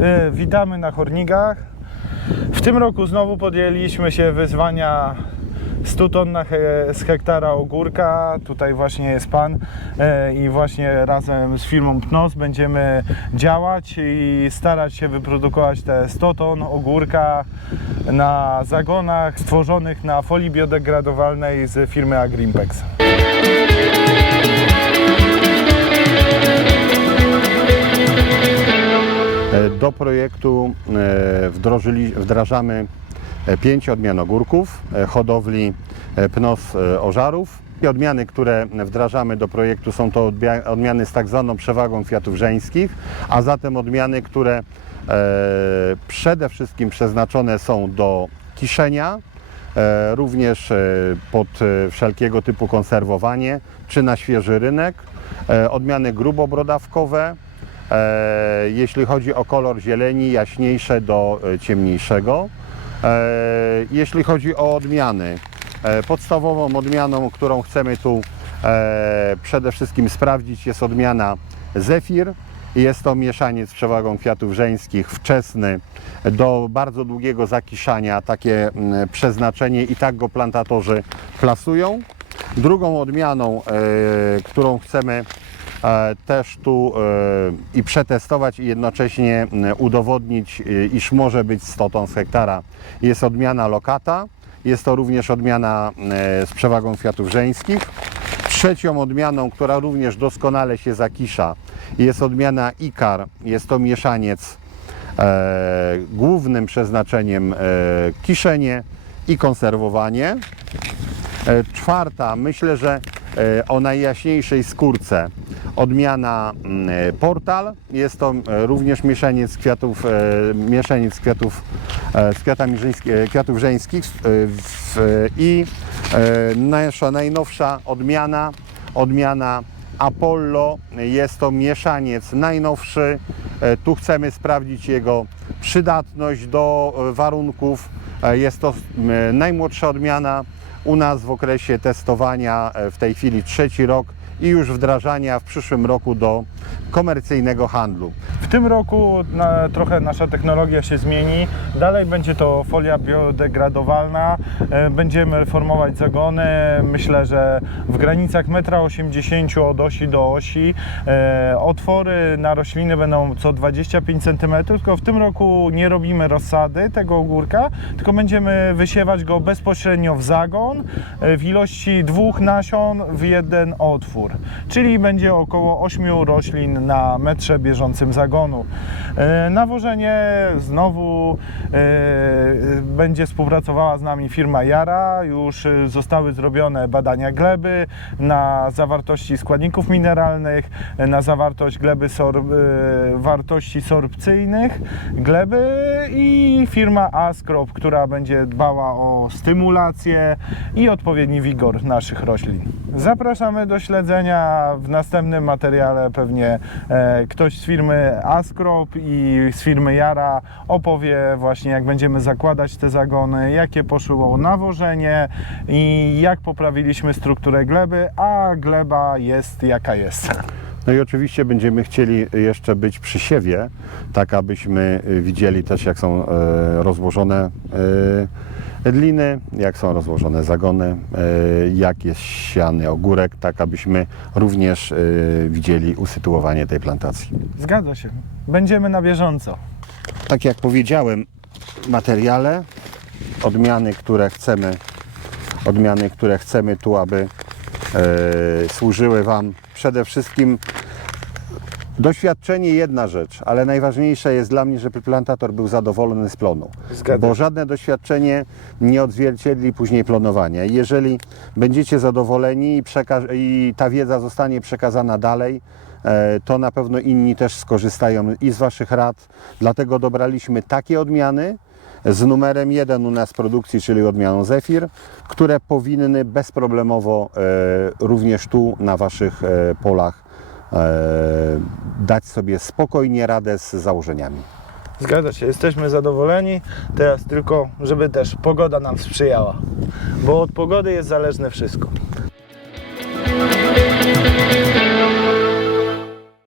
E, Witamy na Hornigach. W tym roku znowu podjęliśmy się wyzwania 100 ton na he, z hektara ogórka. Tutaj właśnie jest Pan e, i właśnie razem z firmą Pnos będziemy działać i starać się wyprodukować te 100 ton ogórka na zagonach stworzonych na folii biodegradowalnej z firmy Agrimpex. Do projektu e, wdrożyli, wdrażamy e, pięć odmian ogórków e, hodowli pnos ożarów. Odmiany, które wdrażamy do projektu są to odmiany z tak zwaną przewagą kwiatów żeńskich, a zatem odmiany, które przede wszystkim przeznaczone są do kiszenia, również pod wszelkiego typu konserwowanie czy na świeży rynek, odmiany grubobrodawkowe, jeśli chodzi o kolor zieleni, jaśniejsze do e, ciemniejszego. E, jeśli chodzi o odmiany, e, podstawową odmianą, którą chcemy tu e, przede wszystkim sprawdzić jest odmiana Zefir. Jest to mieszaniec z przewagą kwiatów żeńskich, wczesny, do bardzo długiego zakiszania, takie mm, przeznaczenie i tak go plantatorzy plasują. Drugą odmianą, e, którą chcemy e, też tu e, i przetestować i jednocześnie m, udowodnić, e, iż może być 100 ton z hektara. Jest odmiana lokata, jest to również odmiana e, z przewagą kwiatów żeńskich. Trzecią odmianą, która również doskonale się zakisza, jest odmiana Ikar. Jest to mieszaniec e, głównym przeznaczeniem e, kiszenie i konserwowanie. E, Czwarta, myślę, że e, o najjaśniejszej skórce odmiana mm, e, portal. Jest to e, również mieszaniec kwiatów, e, mieszaniec kwiatów z kwiatami żeński, kwiatów żeńskich i nasza najnowsza odmiana, odmiana Apollo. Jest to mieszaniec najnowszy. Tu chcemy sprawdzić jego przydatność do warunków. Jest to najmłodsza odmiana u nas w okresie testowania w tej chwili trzeci rok i już wdrażania w przyszłym roku do komercyjnego handlu. Tym roku na, trochę nasza technologia się zmieni. Dalej będzie to folia biodegradowalna. E, Będziemy formować zagony. Myślę, że w granicach 1,80 m od osi do osi. E, Otwory na rośliny będą co 25 cm. Tylko w tym roku nie robimy rozsady tego ogórka, tylko będziemy wysiewać go bezpośrednio w zagon e, w ilości dwóch nasion w jeden otwór. Czyli będzie około 8 roślin na metrze bieżącym zagonu. E, Nawożenie znowu e, będzie współpracowała z nami firma Jara. Już e, zostały zrobione badania gleby na zawartości składników mineralnych, na zawartość gleby wartości sorpcyjnych gleby i firma Askrop, która będzie dbała o stymulację i odpowiedni wigor naszych roślin. Zapraszamy do śledzenia w następnym materiale pewnie e, ktoś z firmy Askrop i z firmy Jara opowie właśnie jak będziemy zakładać te zagony, jakie poszło nawożenie i jak poprawiliśmy strukturę gleby, a gleba jest jaka jest. No i oczywiście będziemy chcieli jeszcze być przy siewie, tak abyśmy widzieli też jak są e, rozłożone e, dliny, jak są rozłożone zagony, e, jak jest siany ogórek, tak abyśmy również e, widzieli usytuowanie tej plantacji. Zgadza się. Będziemy na bieżąco. Tak jak powiedziałem materiale, odmiany, które chcemy, odmiany, które chcemy tu, aby e, służyły Wam przede wszystkim doświadczenie jedna rzecz, ale najważniejsze jest dla mnie, żeby plantator był zadowolony z plonu. Bo żadne doświadczenie nie odzwierciedli później planowania. Jeżeli będziecie zadowoleni i, i ta wiedza zostanie przekazana dalej, e, to na pewno inni też skorzystają i z Waszych rad. Dlatego dobraliśmy takie odmiany z numerem jeden u nas produkcji, czyli odmianą Zefir, które powinny bezproblemowo e, również tu na Waszych e, polach dać sobie spokojnie radę z założeniami. Zgadza się, jesteśmy zadowoleni. Teraz tylko, żeby też pogoda nam sprzyjała. Bo od pogody jest zależne wszystko.